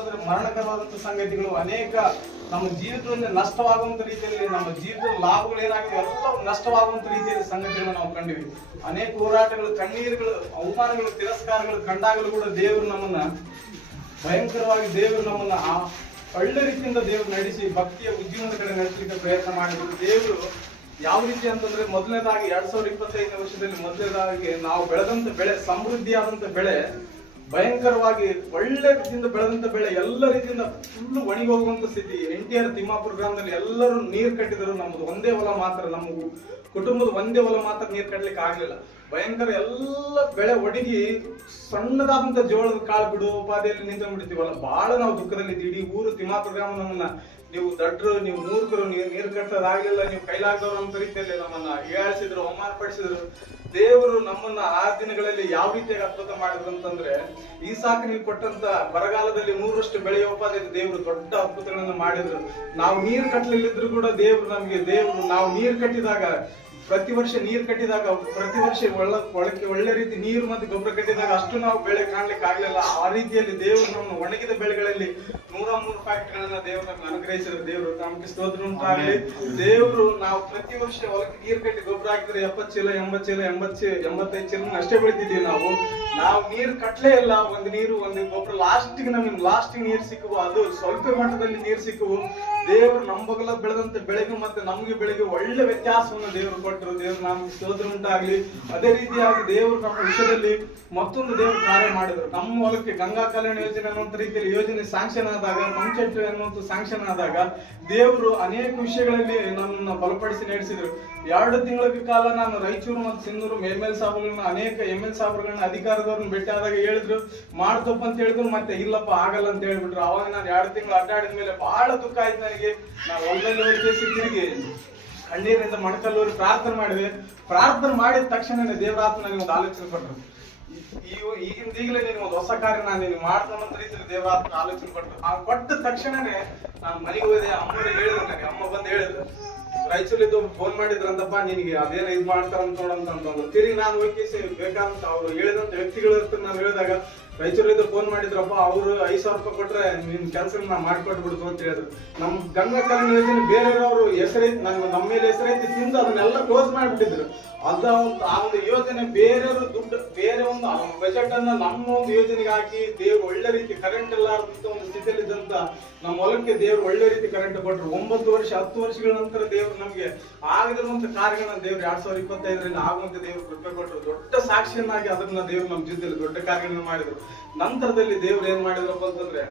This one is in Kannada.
ಅಂತಂದ್ರೆ ಮರಣಕರವಾದಂತ ಸಂಗತಿಗಳು ಅನೇಕ ನಮ್ಮ ಜೀವಿತದಲ್ಲಿ ನಷ್ಟವಾಗುವಂತ ರೀತಿಯಲ್ಲಿ, ನಮ್ಮ ಜೀವಿತದ ಲಾಭಗಳು ಏನಾಗಿದೆ ಎಲ್ಲವೂ ನಷ್ಟವಾಗುವಂತ ರೀತಿಯಲ್ಲಿ ಸಂಗತಿಗಳನ್ನು ನಾವು ಕಂಡಿವಿ. ಅನೇಕ ಹೋರಾಟಗಳು, ಕಣ್ಣೀರುಗಳು, ಅವಮಾನಗಳು, ತಿರಸ್ಕಾರಗಳು ಕಂಡಾಗಲೂ ಕೂಡ ದೇವರು ನಮ್ಮನ್ನ ಭಯಂಕರವಾಗಿ ಒಳ್ಳೆ ರೀತಿಯಿಂದ ದೇವರು ನಡೆಸಿ ಭಕ್ತಿಯ ಉದ್ಯಮದ ಕಡೆ ನಡೆಸಲಿಕ್ಕೆ ಪ್ರಯತ್ನ ಮಾಡಿದ್ರು. ದೇವರು ಯಾವ ರೀತಿ ಅಂತಂದ್ರೆ ಮೊದಲನೇದಾಗಿ 2025ನೇ ವರ್ಷದಲ್ಲಿ ಮೊದಲನೇದಾಗಿ ನಾವು ಬೆಳೆದಂತ ಬೆಳೆ, ಸಮೃದ್ಧಿಯಾದಂತ ಬೆಳೆ, ಭಯಂಕರವಾಗಿ ಒಳ್ಳೆ ರೀತಿಯಿಂದ ಬೆಳೆದಂತ ಬೆಳೆ ಎಲ್ಲ ರೀತಿಯಿಂದ ಫುಲ್ ಒಣಗಿ ಹೋಗುವಂತ ಸ್ಥಿತಿ. NTR ತಿಮ್ಮಾಪುರ ಗ್ರಾಮದಲ್ಲಿ ಎಲ್ಲರೂ ನೀರು ಕಟ್ಟಿದ್ರು. ನಮ್ದು ಒಂದೇ ಹೊಲ ಮಾತ್ರ, ನಮ್ಮ ಕುಟುಂಬದ ಒಂದೇ ಹೊಲ ಮಾತ್ರ ನೀರು ಕಟ್ಟಲಿಕ್ಕೆ ಆಗ್ಲಿಲ್ಲ. ಭಯಂಕರ ಎಲ್ಲ ಬೆಳೆ ಒಣಗಿ ಸಣ್ಣದಾದಂತ ಜೋಳದ ಕಾಳು ಬಿಡುವ ಉಪಾಧಿಯಲ್ಲಿ ನಿಂತು ಬಿಡ್ತೀವಲ್ಲ, ಬಹಳ ನಾವು ದುಃಖದಲ್ಲಿದ್ದೀವಿ. ಇಡೀ ಊರು ತಿಮ್ಮಾಪುರ ಗ್ರಾಮ ನಮ್ಮನ್ನ ನೀವು ದಡ್ರು, ನೀವು ಮೂರ್ಖರು, ನೀವು ನೀರು ಕಟ್ಟೋದಾಗ್ಲಿಲ್ಲ, ನೀವು ಕೈಲಾಗದವ್ರು ಅಂತ ರೀತಿಯಲ್ಲಿ ನಮ್ಮನ್ನ ಹೀಯಾಳಿಸಿದ್ರು, ಅವಮಾನಪಡಿಸಿದ್ರು. ದೇವರು ನಮ್ಮನ್ನ ಆ ದಿನಗಳಲ್ಲಿ ಯಾವ ರೀತಿಯಾಗಿ ಅದ್ಭುತ ಮಾಡಿದ್ರು ಅಂತಂದ್ರೆ, ಈ ಸಾಕು ನೀವು ಕೊಟ್ಟಂತ ಬರಗಾಲದಲ್ಲಿ 100ರಷ್ಟು ಬೆಳೆಯುವ ಉಪಾಧಿಯಲ್ಲಿ ದೇವರು ದೊಡ್ಡ ಅದ್ಭುತಗಳನ್ನು ಮಾಡಿದ್ರು. ನಾವು ನೀರು ಕಟ್ಟಲಿಲ್ಲಿದ್ರು ಕೂಡ ದೇವರು ನಾವು ನೀರು ಕಟ್ಟಿದಾಗ, ಪ್ರತಿ ವರ್ಷ ನೀರು ಕಟ್ಟಿದಾಗ, ಪ್ರತಿ ವರ್ಷ ಒಳ್ಳೆ ರೀತಿ ನೀರು ಮತ್ತು ಗೊಬ್ಬರ ಕಟ್ಟಿದಾಗ ಅಷ್ಟು ನಾವು ಬೆಳೆ ಕಾಣ್ಲಿಕ್ಕೆ ಆಗ್ಲಿಲ್ಲ. ಆ ರೀತಿಯಲ್ಲಿ ದೇವರು ನಮ್ಮ ಒಣಗಿದ ಬೆಳೆಗಳಲ್ಲಿ 103 ಫ್ಯಾಕ್ಟ್ರಿಗಳನ್ನ ದೇವರು ನಮ್ಗೆ ಅನುಗ್ರಹಿಸಿದ್ರು. ದೇವರು ನಮ್ಗೆ ಸ್ತೋತ್ರ ಉಂಟಾಗಲಿ. ದೇವರು ನಾವು ಪ್ರತಿ ವರ್ಷ ಹೊಲಕ್ಕೆ ನೀರು ಕಟ್ಟಿ ಗೊಬ್ಬರ ಹಾಕಿದ್ರೆ 70 ಚೀಲ, 80 ಚೀಲ, 85 ಚೀಲ ಅಷ್ಟೇ ಬೆಳಿತಿದ್ದೀವಿ. ನಾವು ನೀರು ಕಟ್ಲೇ ಇಲ್ಲ. ಒಂದು ಗೊಬ್ಬರ ಲಾಸ್ಟಿಗೆ ನೀರು ಸಿಕ್ಕುವು, ಅದು ಸ್ವಲ್ಪ ಮಟ್ಟದಲ್ಲಿ ನೀರು ಸಿಕ್ಕುವು. ದೇವರು ನಮ್ಮ ಬಗಲ ಬೆಳೆದಂತ ಬೆಳೆಗೂ ಮತ್ತೆ ನಮ್ಗೆ ಬೆಳೆಗೂ ಒಳ್ಳೆ ವ್ಯತ್ಯಾಸವನ್ನು ದೇವರು ಕೊಟ್ಟರು. ದೇವರು ನಮ್ಗೆ ಸ್ತೋತ್ರ ಉಂಟಾಗ್ಲಿ. ಅದೇ ರೀತಿಯಾಗಿ ದೇವರು ನಮ್ಮ ವಿಷಯದಲ್ಲಿ ಮತ್ತೊಂದು ದೇವರು ಕಾರ್ಯ ಮಾಡಿದ್ರು. ನಮ್ಮ ಹೊಲಕ್ಕೆ ಗಂಗಾ ಕಲ್ಯಾಣ ಯೋಜನೆ ಅನ್ನುವಂತ ರೀತಿಯಲ್ಲಿ ಯೋಜನೆ ಸ್ಯಾಂಕ್ಷನ್ ಆದಾಗ, ಪಂಚಾಯತ್ ಅನ್ನುವಂತ ಸ್ಯಾಂಕ್ಷನ್ ಆದಾಗ ದೇವರು ಅನೇಕ ವಿಷಯಗಳಲ್ಲಿ ನನ್ನನ್ನು ಬಲಪಡಿಸಿ ನಡೆಸಿದ್ರು. 2 ತಿಂಗಳ ಕಾಲ ನಾನು ರಾಯಚೂರು ಮತ್ತು ಸಿಂಧೂರು ML ಸಾಹೇಬ್ಗಳನ್ನ, ಅನೇಕ ML ಸಾಹೇಬ್ಗಳನ್ನ, ಅಧಿಕಾರದವ್ರನ್ನ ಭೇಟಿ ಆದಾಗ ಹೇಳಿದ್ರು ಮಾಡ್ತಪ್ಪ ಅಂತ ಹೇಳಿದ್ರು. ಮತ್ತೆ ಇಲ್ಲಪ್ಪ ಆಗಲ್ಲ ಅಂತ ಹೇಳ್ಬಿಟ್ರು. ಅವಾಗ ನಾನು 2 ತಿಂಗಳು ಅಡ್ಡಾಡಿದ ಮೇಲೆ ಬಹಳ ದುಃಖ ಆಯ್ತು ನನಗೆ. ನಾವು ಹೊಲದಲ್ಲಿ ಹೋಗಿ ತಿರುಗಿ ಕಣ್ಣೀರಿನಿಂದ ಮಣಕಲ್ಲೂರಿ ಪ್ರಾರ್ಥನೆ ಮಾಡಿದೆ. ಪ್ರಾರ್ಥನೆ ಮಾಡಿದ ತಕ್ಷಣ ದೇವರಾತ್ಮ ನನಗೆ ಒಂದು ಆಲೋಚನೆ ಕೊಟ್ಟರು. ಈಗಲೇ ನೀನು ಒಂದು ಹೊಸ ಕಾರ್ಯ ನಾನು ನೀನು ಮಾಡ್ತಾನಂತ ರೀತಿಯಲ್ಲಿ ದೇವರಾತ್ಮ ಆಲೋಚನೆ ಕೊಟ್ಟರು. ಆ ಕೊಟ್ಟ ತಕ್ಷಣನೇ ನಾನು ಮನೆಗೆ ಹೋದೆ. ಅಮ್ಮನಿಗೆ ಹೇಳಿದ್ರು, ನನಗೆ ಅಮ್ಮ ಬಂದು ಹೇಳಿದ್ರು, ರಾಯಚೂರಿದ್ದು ಫೋನ್ ಮಾಡಿದ್ರಂತಪ್ಪ ನಿನಗೆ ಅದೇನೋ ಇದು ಮಾಡ್ತಾರಂತ ನೋಡಂತಂದ್ರು. ತಿರುಗಿ ನಾನು ಹೋಗಿ ಬೇಕಾದಂತ ಅವ್ರು ಹೇಳಿದಂತ ವ್ಯಕ್ತಿಗಳ ನಾನು ಹೇಳಿದಾಗ ರಾಯಚೂರಿದ್ದು ಫೋನ್ ಮಾಡಿದ್ರಪ್ಪ, ಅವರು 5,000 ರೂಪಾಯಿ ಕೊಟ್ರೆ ನಿಮ್ ಕೆಲಸ ನಾವು ಮಾಡ್ಕೊಟ್ಬಿಡ್ತು ಅಂತ ಹೇಳಿದ್ರು. ನಮ್ ಗಂಗಾ ಕಲ್ಯಾಣ ಯೋಜನೆ ಬೇರೆಯವರು ಹೆಸರೈತಿ, ನಮ್ಮ ಮೇಲೆ ಹೆಸರೈತಿ ತಿಂದು ಅದನ್ನೆಲ್ಲ ಕ್ಲೋಸ್ ಮಾಡಿಬಿಟ್ಟಿದ್ರು. ಆ ಒಂದು ಯೋಜನೆ ಬೇರೆಯವರು ದುಡ್ಡು, ಬೇರೆ ಒಂದು ಬಜೆಟ್ ಅನ್ನ ನಮ್ಮ ಒಂದು ಯೋಜನೆಗೆ ಹಾಕಿ ದೇವ್ರು ಒಳ್ಳೆ ರೀತಿ ಕರೆಂಟ್ ಇಲ್ಲಾರ್ದಂತ ಒಂದು ಸ್ಥಿತಿಯಲ್ಲಿದ್ದಂತ ನಮ್ಮ ಹೊಲಕ್ಕೆ ದೇವ್ರು ಒಳ್ಳೆ ರೀತಿ ಕರೆಂಟ್ ಕೊಟ್ಟರು. 9 ವರ್ಷ 10 ವರ್ಷಗಳ ನಂತರ ದೇವ್ರು ನಮ್ಗೆ ಆಗದಿರುವಂತ ಕಾರ್ಯಗಳನ್ನ ದೇವ್ರು 2025ರಲ್ಲಿ ಆಗುವಂತ ದೇವ್ರು ಕೃಪೆ ಕೊಟ್ಟರು. ದೊಡ್ಡ ಸಾಕ್ಷಿಯನ್ನಾಗಿ ಅದನ್ನ ದೇವ್ರು ನಮ್ಮ ಜೊತೆಲಿ ದೊಡ್ಡ ಕಾರ್ಯಗಳನ್ನ ಮಾಡಿದ್ರು. ನಂತರದಲ್ಲಿ ದೇವ್ರು ಏನ್ ಮಾಡಿದ್ರಪ್ಪ ಅಂತಂದ್ರೆ